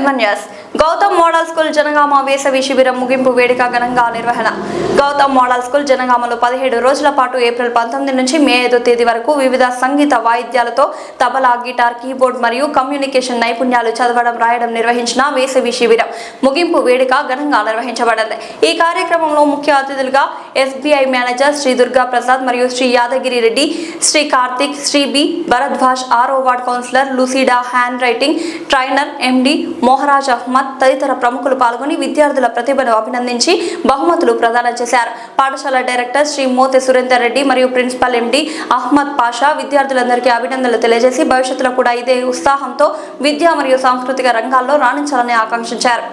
MNS Gautam model school Jangaon వేసవి శిబిరం ముగింపు వేడుక ఘనంగా నిర్వహణ. గౌతమ్ మోడల్ స్కూల్ జనగామలో 17 రోజుల పాటు ఏప్రిల్ 19 నుంచి మే 5 తేదీ వరకు వివిధ సంగీత వాయిద్యాలతో తబలా, గిటార్, కీబోర్డ్ మరియు కమ్యూనికేషన్ నైపుణ్యాలు చదవడం, రాయడం నిర్వహించిన వేసవి శిబిరం ముగింపు వేడుక ఘనంగా నిర్వహించబడింది. ఈ కార్యక్రమంలో ముఖ్య అతిథులుగా SBI మేనేజర్ శ్రీ దుర్గా ప్రసాద్ మరియు శ్రీ యాదగిరి రెడ్డి, శ్రీ కార్తిక్, శ్రీ బి భరద్వాజ్, 6వ ward councillor Lucida, hand writing trainer MD Moharaj Ahmed తదితర ప్రముఖులు పాల్గొని విద్యార్థుల ప్రతిభను అభినందించి బహుమతులు ప్రదానం చేశారు. పాఠశాల డైరెక్టర్ శ్రీ మోతే సురేందర్ రెడ్డి మరియు ప్రిన్సిపల్ MD అహ్మద్ పాషా విద్యార్థులందరికీ అభినందనలు తెలియజేసి భవిష్యత్తులో కూడా ఇదే ఉత్సాహంతో విద్య మరియు సాంస్కృతిక రంగాల్లో రాణించాలని ఆకాంక్షించారు.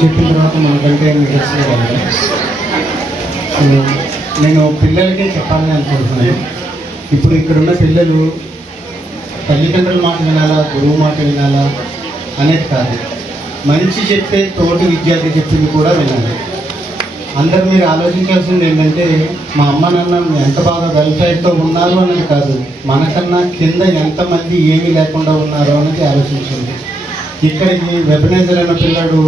చెప్పిన తర్వాత మనకంటే నిరసన నేను పిల్లలకే చెప్పాలని అనుకుంటున్నాను. ఇప్పుడు ఇక్కడున్న పిల్లలు తల్లిదండ్రుల మాట వినాలా, గురువు మాట వినాలా అనేది కాదు, మంచి చెప్తే తోటి విద్యార్థి చెప్పింది కూడా వినాలి. అందరూ మీరు ఆలోచించాల్సింది ఏంటంటే మా అమ్మ నాన్న ఎంత బాగా వెల్ఫేర్తో ఉన్నారు అనేది కాదు, మనకన్నా కింద ఎంతమంది ఏమీ లేకుండా ఉన్నారో అనేది ఆలోచించండి. ఇక్కడికి వెబనైజర్ అన్న పిల్లాడు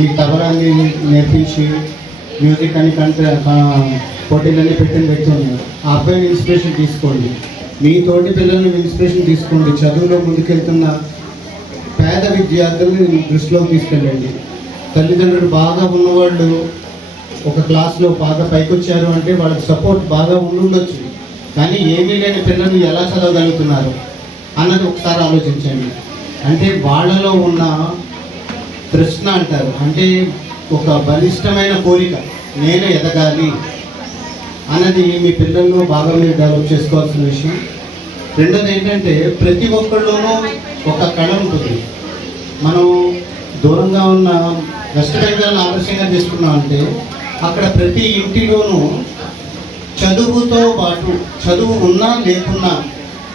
ఈ తబలాన్ని నేర్పించి మ్యూజిక్ అని పోటీలన్నీ పెట్టిన వ్యక్తి ఉన్నారు. ఆ అబ్బాయిని ఇన్స్పిరేషన్ తీసుకోండి, మీ తోటి పిల్లల్ని ఇన్స్పిరేషన్ తీసుకోండి. చదువులో ముందుకెళ్తున్న పేద విద్యార్థులను దృష్టిలో తీసుకెళ్ళండి. తల్లిదండ్రులు బాగా ఉన్నవాళ్ళు ఒక క్లాస్లో బాగా పైకి వచ్చారు అంటే వాళ్ళకి సపోర్ట్ బాగా ఉండొచ్చు, కానీ ఏమీ లేని పిల్లలు ఎలా చదవగలుగుతున్నారు అన్నది ఒకసారి ఆలోచించండి. అంటే వాళ్ళలో ఉన్న ప్రశ్న అంటారు, అంటే ఒక బలిష్టమైన కోరిక, నేను ఎదగాలి అన్నది మీ పిల్లల్లో బాగా మీరు డెవలప్ చేసుకోవాల్సిన విషయం. రెండోది ఏంటంటే ప్రతి ఒక్కళ్ళలోనూ ఒక కళ ఉంటుంది. మనం దూరంగా ఉన్న వెస్ట్ బెంగాల్ ఆదర్శంగా తీసుకున్నామంటే అక్కడ ప్రతి ఇంటిలోనూ చదువుతో పాటు చదువు ఉన్నా లేకున్నా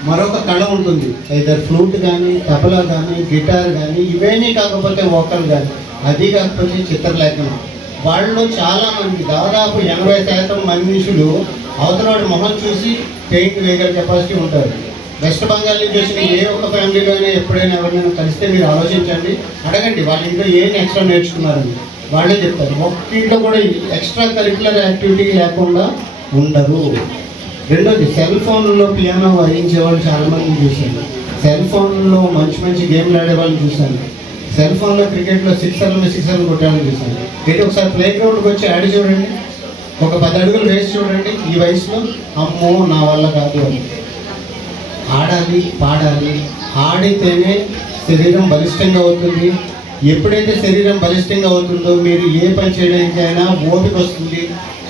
మరొక కళ ఉంటుంది. ఐదర్ ఫ్లూట్ కానీ, తబలా కానీ, గిటార్ కానీ, ఇవేమీ కాకపోతే వోకల్ కానీ, అది కాకపోతే చిత్రలేఖనం. వాళ్ళలో చాలామంది దాదాపు 80% మనుషులు అవతలవాడి మొహం చూసి పెయింట్ వేయగల కెపాసిటీ ఉంటారు. వెస్ట్ బెంగాల్ నుంచి వచ్చిన ఏ ఒక్క ఫ్యామిలీలో అయినా ఎప్పుడైనా ఎవరినైనా కలిస్తే మీరు ఆలోచించండి, అడగండి వాళ్ళ ఇంట్లో ఏం ఎక్స్ట్రా నేర్చుకున్నారని. వాళ్ళే చెప్తారు. ఒక్కట్లో కూడా ఎక్స్ట్రా కరిక్యులర్ యాక్టివిటీ లేకుండా ఉండరు. రెండోది, సెల్ ఫోన్లో పియానో వాయించే వాళ్ళు చాలామంది చూశాను. సెల్ ఫోన్లో మంచి మంచి గేమ్లు ఆడే వాళ్ళని చూశాను. సెల్ ఫోన్లో క్రికెట్లో సిక్సర్లు కొట్టాలని చూశాను. అయితే ఒకసారి ప్లే గ్రౌండ్కి వచ్చి ఆడి చూడండి, ఒక 10 అడుగులు వేసి చూడండి. ఈ వయసులో అమ్మో నా వల్ల కాదు అని. ఆడాలి, పాడాలి. ఆడితేనే శరీరం బలిష్టంగా అవుతుంది. ఎప్పుడైతే శరీరం బలిష్టంగా అవుతుందో మీరు ఏ పని చేయడానికైనా ఓపిక వస్తుంది.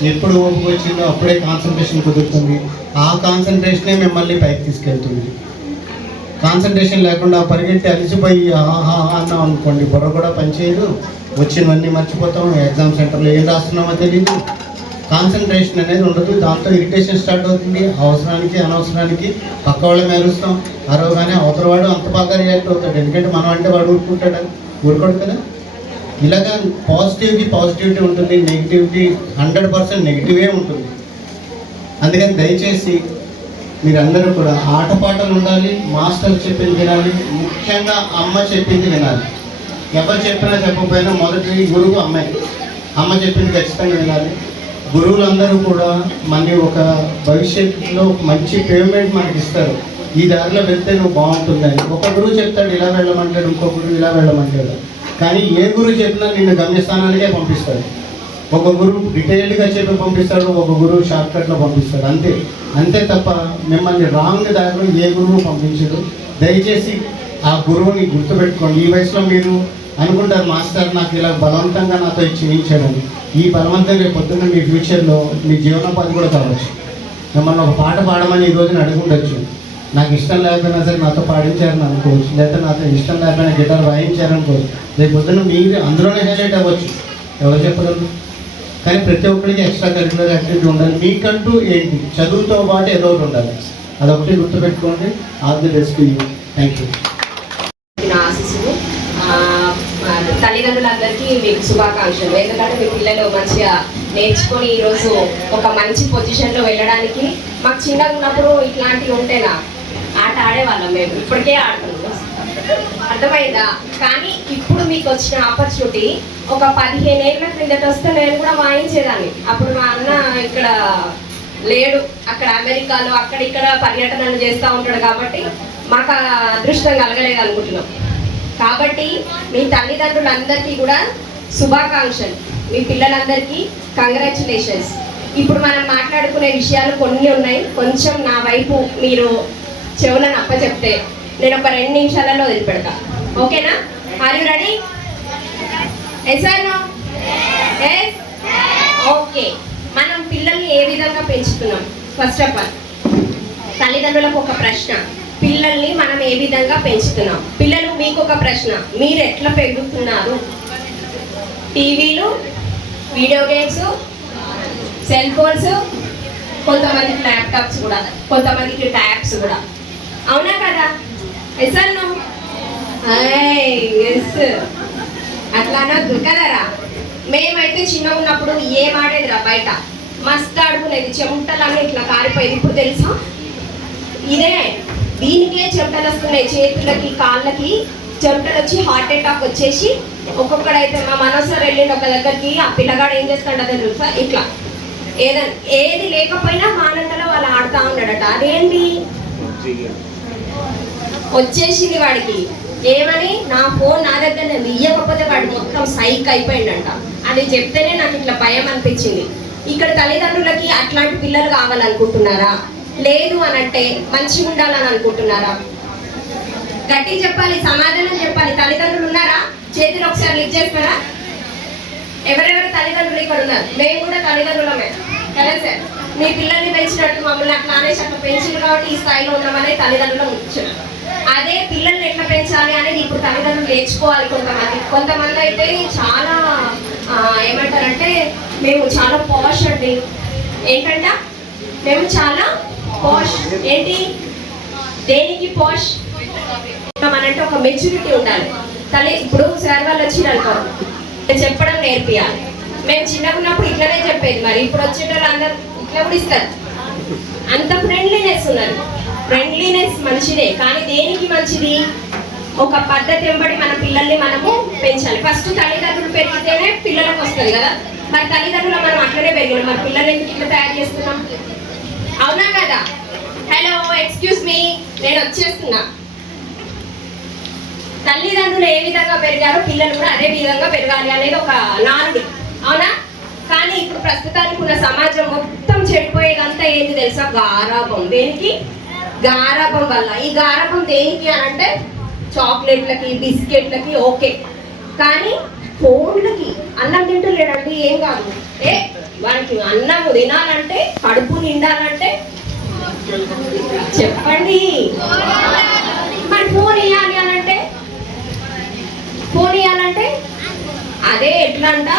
ఎప్పుడు ఓపిక వచ్చిందో అప్పుడే కాన్సన్ట్రేషన్ కుదురుతుంది. ఆ కాన్సన్ట్రేషనే మిమ్మల్ని పైకి తీసుకెళ్తుంది. కాన్సన్ట్రేషన్ లేకుండా పరిగెత్తి అలిసిపోయి ఆహా అన్నాం అనుకోండి, బుర్ర కూడా పనిచేయదు, వచ్చినవన్నీ మర్చిపోతాం, ఎగ్జామ్ సెంటర్లో ఏం రాస్తున్నామో తెలియదు, కాన్సన్ట్రేషన్ అనేది ఉండదు. దాంతో ఇరిటేషన్ స్టార్ట్ అవుతుంది. అవసరానికి అనవసరానికి పక్క వాళ్ళ మేరుస్తాం. అరవగానే అవతలవాడు అంత బాగా రియాక్ట్ అవుతాడు. ఎందుకంటే మనం అంటే వాడు ఊరుకోడు కదా. ఇలాగా పాజిటివిటీ ఉంటుంది, నెగిటివిటీ 100% నెగిటివే ఉంటుంది. అందుకని దయచేసి మీరందరూ కూడా ఆటపాటలు ఉండాలి, మాస్టర్ చెప్పింది వినాలి, ముఖ్యంగా అమ్మ చెప్పింది వినాలి. ఎవరు చెప్పినా చెప్పకపోయినా మొదటి గురువు అమ్మ చెప్పింది ఖచ్చితంగా వినాలి. గురువులందరూ కూడా మనకి ఒక భవిష్యత్తులో మంచి పేమెంట్ మనకి ఇస్తారు. ఈ దారిలో వెళ్తే నువ్వు బాగుంటుందని ఒక గురువు చెప్తాడు, ఇలా వెళ్ళమంటాడు, ఇంకో గురువు ఇలా వెళ్ళమంటాడు. కానీ ఏ గురువు చెప్పినా నిన్ను గమ్యస్థానానికే పంపిస్తాడు. ఒక గురువు డీటెయిల్డ్గా చెప్పి పంపిస్తాడు, ఒక గురువు షార్ట్కట్లో పంపిస్తాడు. అంతే తప్ప మిమ్మల్ని రాంగ్ దారిలో ఏ గురువు పంపించడు. దయచేసి ఆ గురువుని గుర్తుపెట్టుకోండి. ఈ వయసులో మీరు అనుకుంటారు మాస్టర్ నాకు ఇలా బలవంతంగా నాతో చేయించాడని. ఈ బలవంతం రేపు పొద్దున్న మీ ఫ్యూచర్లో మీ జీవనోపాధి కూడా కావచ్చు. మిమ్మల్ని ఒక పాట పాడమని ఈ రోజున అడుగుండొచ్చు. నాకు ఇష్టం లేకపోయినా సరే నాతో పాడించారని అనుకోవచ్చు, లేకపోతే నాతో ఇష్టం లేకపోయినా గిటార్ వాయించారనుకోవచ్చు. రేపు పొద్దున్న మీరు అందులోనే హైలైట్ అవ్వచ్చు, ఎవరు చెప్పగలరు. కానీ ప్రతి ఒక్కరికి ఎక్స్ట్రా కరిక్యులర్ యాక్టివిటీ ఉండాలి. మీకంటూ ఏంటి, చదువుతో పాటు ఏదో ఒకటి ఉండాలి. అదొకటి గుర్తుపెట్టుకోండి. All the best you. Thank you. ఆశీస్సులు. తల్లిదండ్రులందరికీ మీకు శుభాకాంక్షలు. ఎందుకంటే మీ పిల్లలు మంచిగా నేర్చుకొని ఈరోజు ఒక మంచి పొజిషన్లో వెళ్ళడానికి. మాకు చిన్నగా ఉన్నప్పుడు ఇట్లాంటివి ఉంటేనా ఆట ఆడేవాళ్ళం, మేము ఇప్పటికే ఆడుతున్నాం, అర్థమైందా. కానీ ఇప్పుడు మీకు వచ్చిన ఆపర్చునిటీ ఒక 15 ఏళ్ళ క్రిందట వస్తే నేను కూడా వాయించేదాన్ని. అప్పుడు మా అన్న ఇక్కడ లేడు, అక్కడ అమెరికాలో అక్కడిక్కడ పర్యటనలు చేస్తూ ఉంటాడు. కాబట్టి మాకు అదృష్టం కలగలేదు అనుకుంటున్నాం. కాబట్టి మీ తల్లిదండ్రులందరికీ కూడా శుభాకాంక్షలు. మీ పిల్లలందరికీ కంగ్రాచులేషన్స్. ఇప్పుడు మనం మాట్లాడుకునే విషయాలు కొన్ని ఉన్నాయి. కొంచెం నా వైపు మీరు చెవులను అప్పచెప్తే నేను ఒక 2 నిమిషాలలో వదిలిపెడతా. ఓకేనా? Are you ready? Yes or no? Yes. Okay. మనం పిల్లల్ని ఏ విధంగా పెంచుతున్నాం? ఫస్ట్ ఆఫ్ ఆల్ తల్లిదండ్రులకు ఒక ప్రశ్న, పిల్లల్ని మనం ఏ విధంగా పెంచుతున్నాం? పిల్లలు మీకు ఒక ప్రశ్న, మీరు ఎట్లా పెరుగుతున్నారు? టీవీలు, వీడియో గేమ్స్, సెల్ ఫోన్స్, కొంతమందికి ల్యాప్టాప్స్ కూడా, కొంతమందికి ట్యాబ్స్ కూడా. అవునా కదా? ఎస్ అన్నో? ఎస్. అట్లా అనొద్దు కదరా. మేమైతే చిన్నగా ఉన్నప్పుడు ఏం ఆడేదిరా, బయట మస్తు ఆడుకునేది, చెమటలన్నీ ఇట్లా కారిపోయేది. ఇప్పుడు తెలుసా, ఇదే దీనికే చెమటలు వస్తున్నాయి, చేతులకి కాళ్ళకి చెమటలు వచ్చి హార్ట్ అటాక్ వచ్చేసి ఒక్కొక్కడైతే మా మనోసారి వెళ్ళిండి ఒక దగ్గరికి. ఆ పిల్లగాడు ఏం చేస్తాడు అదే తెలుసా, ఇట్లా ఏది లేకపోయినా మానంతలో వాళ్ళు ఆడుతూ ఉన్నాడట. అదేంటి వచ్చేసింది వాడికి, ఏమని నా ఫోన్ నా దగ్గర నేను ఇయ్యకపోతే వాడు మొత్తం సైక్ అయిపోయిందంట. అది చెప్తేనే నాకు ఇట్లా భయం అనిపించింది. ఇక్కడ తల్లిదండ్రులకి అట్లాంటి పిల్లలు కావాలనుకుంటున్నారా? లేదు అనంటే మంచిగా ఉండాలని అనుకుంటున్నారా? గట్టి చెప్పాలి, సమాధానం చెప్పాలి. తల్లిదండ్రులు ఉన్నారా? చేతులు ఒకసారి లిఫ్ట్ చేస్తారా? ఎవరెవరు తల్లిదండ్రులు ఇక్కడ ఉన్నారు? మేము కూడా తల్లిదండ్రులమే కదా సార్. మీ పిల్లల్ని పెంచినట్టు మమ్మల్ని అట్లా అనేసి అట్లా పెంచారు కాబట్టి ఈ స్థాయిలో ఉన్నామనే తల్లిదండ్రులు ఉంచారు. అదే పిల్లల్ని ఎట్లా పెంచాలి అనేది ఇప్పుడు తల్లిదండ్రులు నేర్చుకోవాలి. కొంతమంది అయితే చాలా ఏమంటారంటే మేము చాలా పాష్ అండి. ఏంటంటే మేము చాలా పాష్. ఏంటి, దేనికి పాష్? మనంటే ఒక మెచ్యూరిటీ ఉండాలి. ఇప్పుడు సార్ వాళ్ళు వచ్చిరనుకో చెప్పడం నేర్పియాలి. మేము చిన్నగా ఉన్నప్పుడు ఇట్లనే చెప్పేది, మరి ఇప్పుడు వచ్చేటోళ్ళు అందరు ఇట్లా కూడా ఇస్తారు. అంత ఫ్రెండ్లీనెస్ ఉన్నారు. ఫ్రెండ్లీనెస్ మంచిదే, కానీ దేనికి మంచిది? ఒక పద్ధతి వెంబడి మన పిల్లల్ని మనము పెంచాలి. ఫస్ట్ తల్లిదండ్రులు పెరిగితేనే పిల్లలకు వస్తుంది కదా. మరి తల్లిదండ్రులు మనం అట్లనే పెరిగినాం, మరి పిల్లల్ని ఎందుకు ఇట్లా తయారు చేస్తున్నాం? అవునా కదా? హలో, ఎక్స్క్యూజ్ మీ, నేను వచ్చేస్తున్నా. తల్లిదండ్రులు ఏ విధంగా పెరిగారో పిల్లలు కూడా అదే విధంగా పెరగాలి అనేది ఒక నానుడి, అవునా? కానీ ఇప్పుడు ప్రస్తుతానికి ఉన్న సమాజం మొత్తం చెడిపోయేదంతా ఏంటి తెలుసా? గారాబం. దేనికి? గారాబం వల్ల. ఈ గారాబం దేనికి అని అంటే చాక్లెట్లకి, బిస్కెట్లకి ఓకే, కానీ ఫోన్లకి. అన్నం తింటలేడంటే ఏం కాదు, వానికి అన్నం తినాలంటే, కడుపు నిండాలంటే చెప్పండి, మరి ఫోన్ ఇవ్వాలి అనంటే, ఫోన్ ఇవ్వాలంటే అదే ఎట్లా అంట,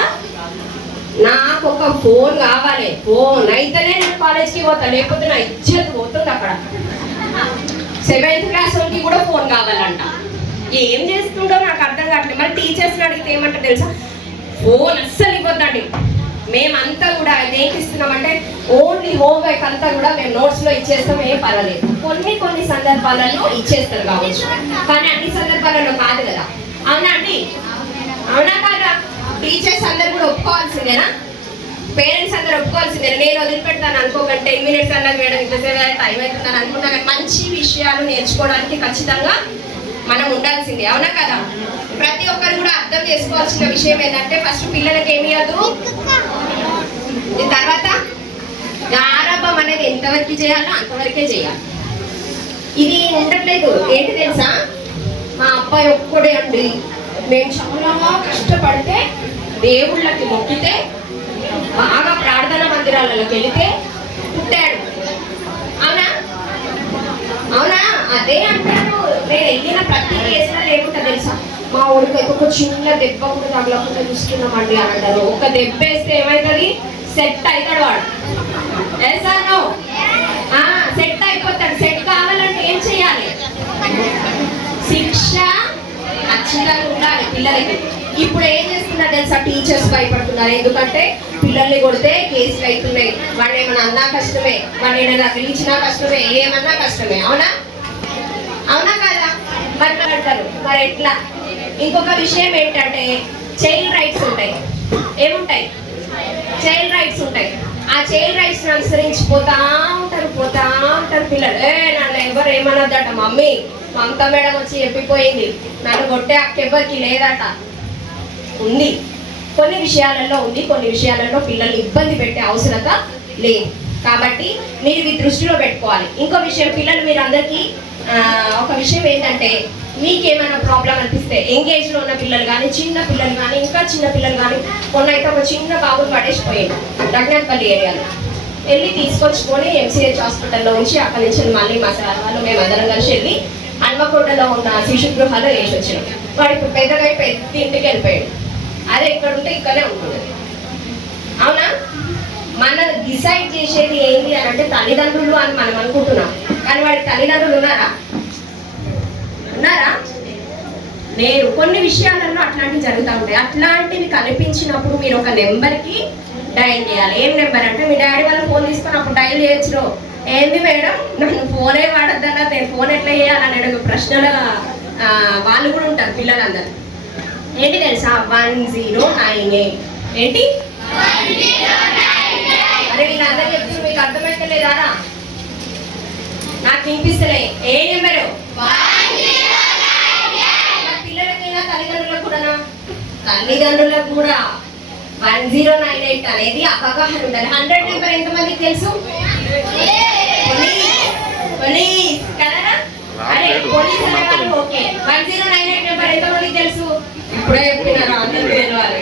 నాకు ఒక ఫోన్ కావాలి, ఫోన్ అయితేనే నేను కాలేజ్కి పోతా, లేకపోతే నా ఇజ్జత్ పోతుంది అక్కడ. 7th క్లాస్ వాళ్ళకి కూడా ఫోన్ కావాలంట. ఏం చేస్తుండో నాకు అర్థం కావట్లేదు. మరి టీచర్స్ని అడిగితే ఏమంటారు తెలుసా? ఫోన్ అస్సలు ఇవ్వద్దండి, మేమంతా కూడా దేనికి ఇస్తున్నామంటే ఓన్లీ హోంవర్క్ అంతా కూడా మేము నోట్స్లో ఇచ్చేస్తాం, ఏం పర్వాలేదు. కొన్ని సందర్భాలలో ఇచ్చేస్తారు కావచ్చు, కానీ అన్ని సందర్భాలలో కాదు కదా. అవునా అండి? అవునా కాదా? టీచర్స్ అందరు కూడా ఒప్పుకోవాల్సిందేనా? పేరెంట్స్ అందరూ ఒప్పుకోవాల్సిందేనా? నేను వదిలిపెడతాను అనుకోకండి, 10 minutes అన్నా మేడం ఇంతసేపు టైం అవుతుందని అనుకున్నా, కానీ మంచి విషయాలు నేర్చుకోవడానికి ఖచ్చితంగా మనం ఉండాల్సిందే, అవునా కదా? ప్రతి ఒక్కరు కూడా అర్థం చేసుకోవాల్సిన విషయం ఏంటంటే ఫస్ట్ పిల్లలకి ఏమి ఇవ్వదు, తర్వాత గారాబం అనేది ఎంతవరకు చేయాలో అంతవరకే చేయాలి. ఇది ఉండట్లేదు. ఏంటి తెలుసా? మా అబ్బాయి ఒక్కడే అండి, మేము చాలా కష్టపడితే దేవుళ్ళకి మొక్కితే బాగా ప్రార్థన మందిరాలలోకి వెళితే పుట్టాడు. అవునా? అవునా? అదే అంటారు. నేను వెళ్ళిన ప్రతి కేసులో లేకుండా తెలుసా, మా ఊరికి ఒక చిన్న దెబ్బ కూడా తగలకుండా చూస్తున్నామండి అని అంటారు. ఒక దెబ్బ వేస్తే ఏమవుతుంది? సెట్ అవుతాడు వాడు. వేసాను సెట్ అయిపోతాడు. సెట్ కావాలంటే ఏం చేయాలి? శిక్ష ఖచ్చితంగా ఉండాలి పిల్లలకి. ఇప్పుడు ఏం చేస్తున్నారు తెలుసా? టీచర్స్ భయపడుతున్నారు. ఎందుకంటే పిల్లల్ని కొడితే కేసులు అవుతున్నాయి. వాడు ఏమన్నా అన్నా కష్టమే, వాడు ఏమైనా పిలిచినా కష్టమే, ఏమన్నా కష్టమే. అవునా? అవునా కదా? మరి అంటారు, మరి ఎట్లా? ఇంకొక విషయం ఏంటంటే చైల్డ్ రైట్స్ ఉంటాయి. ఏముంటాయి? చైల్డ్ రైట్స్ ఉంటాయి. ఆ చైల్డ్ రైట్స్ అనుసరించి పోతా ఉంటారు పిల్లలు. నన్ను ఎవరు ఏమన్నదట, మమ్మీ మమతా మేడం వచ్చి చెప్పిపోయింది, నన్ను కొట్టే అక్కెవ్వరికి లేదట. ఉంది, కొన్ని విషయాలలో ఉంది, కొన్ని విషయాలలో పిల్లల్ని ఇబ్బంది పెట్టే అవసరత లేదు. కాబట్టి మీరు ఇవి దృష్టిలో పెట్టుకోవాలి. ఇంకో విషయం, పిల్లలు మీరు అందరికీ ఒక విషయం ఏంటంటే, మీకేమైనా ప్రాబ్లం అనిపిస్తే ఎంగేజ్లో ఉన్న పిల్లలు కానీ, చిన్న పిల్లలు కానీ, ఇంకా చిన్న పిల్లలు కానీ, మొన్నైతే ఒక చిన్న బాబుని పడేసిపోయాడు రఘునాథ్పల్లి ఏరియాలో. వెళ్ళి తీసుకొచ్చుకొని MCH హాస్పిటల్లో ఉంచి అక్కడి నుంచి మళ్ళీ మా సార్ వాళ్ళు మేము అందరం కలిసి వెళ్ళి హన్మకొండలో ఉన్న శిశు గృహాల్లో వేసి వచ్చినాం. వాడు ఇప్పుడు పెద్దగా పెద్ద ఇంటికి వెళ్ళిపోయాడు. అదే ఇక్కడ ఉంటే ఇక్కడే ఉంటుంది. అవునా? మన డిసైడ్ చేసేది ఏంటి అని అంటే తల్లిదండ్రులు అని మనం అనుకుంటున్నాం, కానీ వాడి తల్లిదండ్రులు ఉన్నారా? లేరు. కొన్ని విషయాలలో అట్లాంటివి జరుగుతూ ఉంటాయి. అట్లాంటివి కనిపించినప్పుడు మీరు ఒక నెంబర్కి డయల్ చేయాలి. ఏం నెంబర్ అంటే, మీ డాడీ వాళ్ళ ఫోన్ తీసుకొని అప్పుడు డయల్ చేయొచ్చు. ఏంది మేడం నన్ను ఫోనే వాడద్దన్నా, నేను ఫోన్ ఎట్లా చేయాలని ఒక ప్రశ్నల వాళ్ళు కూడా ఉంటారు పిల్లలందరూ. ఏంటి తెలుసా? 1098. ఏంటి? అరే వీళ్ళందరూ చెప్తే మీకు అర్థమైతే లేదా? నాకు వినిపిస్తలే. ఏ నెంబరు? పిల్లలకైనా తల్లిదండ్రులకు కూడా 1098 అనేది అవగాహన ఉండాలి. 100 నెంబర్ ఎంతమందికి తెలుసు? పోలీస్ కదా? అరే పోలీస్ ఓకే. 1098 నెంబర్ ఎంతమందికి తెలుసు? ఇప్పుడే చెప్పినారా? అందరికీ తెలియాలి.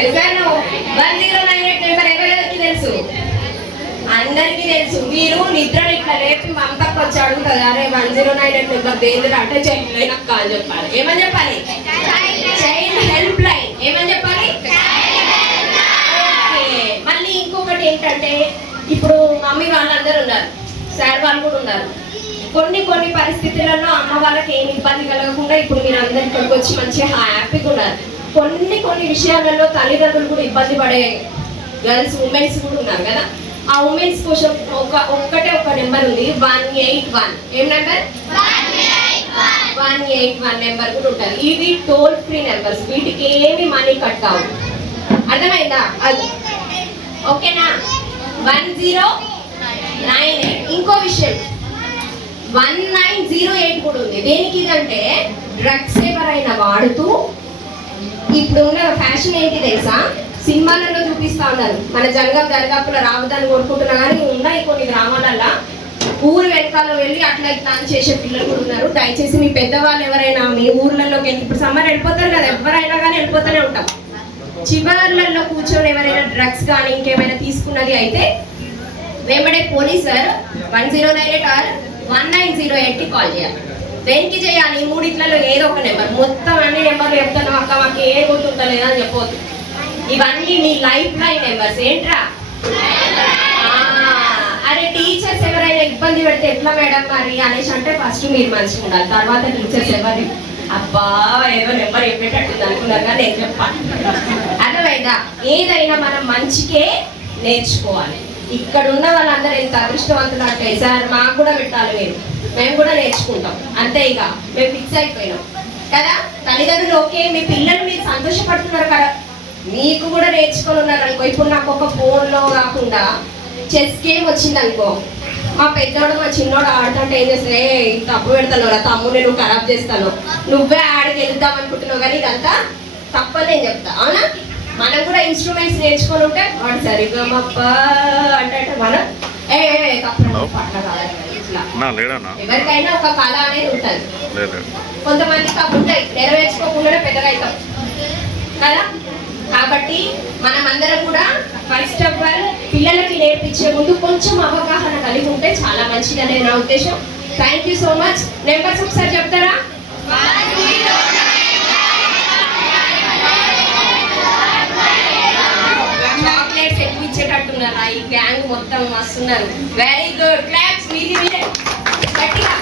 1098 నెంబర్ ఎవరికి తెలుసు? అందరికీ తెలుసు. మీరు నిద్రలు ఇట్లా లేపి మమతకు వచ్చి అడుగుతుంది, అరే 1098 నెంబర్ దేనిరా అంటే చైల్డ్ లైన్ అక్క అని చెప్పాలి. ఏమని చెప్పాలి? Child help line. ఏమని చెప్పాలి? మళ్ళీ ఇంకొకటి ఏంటంటే, ఇప్పుడు మమ్మీ వాళ్ళందరూ ఉన్నారు, సార్ వాళ్ళు కూడా ఉన్నారు. కొన్ని పరిస్థితులలో అమ్మ వాళ్ళకి ఏమి ఇబ్బంది కలగకుండా ఇప్పుడు మీరు అందరు ఇక్కడికి వచ్చి మంచిగా హ్యాపీగా ఉన్నారు. కొన్ని విషయాలలో తల్లిదండ్రులు కూడా ఇబ్బంది పడే గర్ల్స్, ఉమెన్స్ కూడా ఉన్నారు కదా. ఆ ఉమెన్స్ కోసం ఒక్కటే ఒక నెంబర్ ఉంది, 181. ఏం నెంబర్? 181 నెంబర్ కూడా ఉంటుంది. ఇవి టోల్ ఫ్రీ నెంబర్స్, వీటికి ఏమి మనీ కట్ కావు. అర్థమైందా? అది ఓకేనా? 1098. ఇంకో విషయం 1908 కూడా ఉంది. దేనికి ఇదంటే డ్రగ్స్ ఎవరైనా వాడుతూ, ఇప్పుడు ఉన్న ఫ్యాషన్ ఏంటి తెలుసా, సినిమాలలో చూపిస్తా ఉన్నారు. మన జనగాపులో రావద్దని కోరుకుంటున్నా కానీ ఉన్నాయి కొన్ని గ్రామాలల్లో ఊరు వెనకాల వెళ్ళి అట్లా ఇట్లా అని చేసే పిల్లలు కూడా ఉన్నారు. దయచేసి మీ పెద్దవాళ్ళు ఎవరైనా మీ ఊర్లలోకి వెళ్ళి, ఇప్పుడు సమ్మర్ వెళ్ళిపోతారు కదా, ఎవరైనా కానీ వెళ్ళిపోతూనే ఉంటాం, చివర్లలో కూర్చొని ఎవరైనా డ్రగ్స్ కానీ ఇంకేమైనా తీసుకున్నది అయితే వెంబడే పోలీస్ సార్ 1098 or 1908కి కాల్ చేయాలి. దేనికి చేయాలి? ఈ మూడిట్లలో ఏదో ఒక నెంబర్. మొత్తం అన్ని నెంబర్లు చెప్తాను అక్క, మాకు ఏ గుర్తుంటలేదా అని చెప్పవద్దు. ఇవన్నీ మీ లైఫ్ లైన్ నెంబర్స్. ఏంట్రా? అరే టీచర్స్ ఎవరైనా ఇబ్బంది పెడితే ఎట్లా మేడం మరి అనేసి అంటే ఫస్ట్ మీరు మంచిగా ఉండాలి, తర్వాత టీచర్స్ ఎవరి అబ్బా ఏదో నెంబర్ చెప్పేటట్టుంది అనుకున్నారు కానీ నేను చెప్పాలి. అర్థమైందా? ఏదైనా మనం మంచికే నేర్చుకోవాలి. ఇక్కడ ఉన్న వాళ్ళందరూ ఎంత అదృష్టవంతులు అంటే సార్ మాకు కూడా పెట్టాలి, మేము కూడా నేర్చుకుంటాం అంతే. ఇక మేము ఫిక్స్ అయిపోయినాం కదా. తల్లిదండ్రులు ఓకే, మీ పిల్లలు మీరు సంతోషపడుతున్నారు కదా, మీకు కూడా నేర్చుకొని ఉన్నారు అనుకో. ఇప్పుడు నాకు ఒక ఫోన్లో కాకుండా చెస్ గేమ్ వచ్చింది అనుకో, మా పెద్దోడు మా చిన్నోడు ఆడుతుంటే ఏం చేస్తే తప్పు పెడతాను రా తమ్ముని, నువ్వు ఖరాబ్ చేస్తాను, నువ్వే ఆడికి వెళ్దాం అనుకుంటున్నావు కానీ ఇదంతా తప్పని నేను చెప్తా. అవునా? మనం కూడా ఇన్స్ట్రుమెంట్స్ నేర్చుకొని ఉంటే వాడు సరిగ్గా మప్ప అంటే మనం తప్ప ఇట్లా ఎవరికైనా ఒక కళ అనేది ఉంటుంది. కొంతమందికి అవి ఉంటాయి, నెరవేర్చుకోకుండానే పెద్దగా అవుతాం కదా. కాబట్టి మనం అందరం కూడా ఫస్ట్ ఆఫ్ ఆల్ పిల్లలకి నేర్పించే ముందు కొంచెం అవగాహన కలిగి ఉంటే చాలా మంచిది అనేది నా ఉద్దేశం. Thank you so much. Numbers ఒకసారి చెప్తారా? చాక్లెట్స్ ఎక్కువ ఇచ్చేటట్టున్నారా? ఈ గ్యాంగ్ మొత్తం వస్తున్నారు. Very good, claps. మీది మీరే గట్టిగా.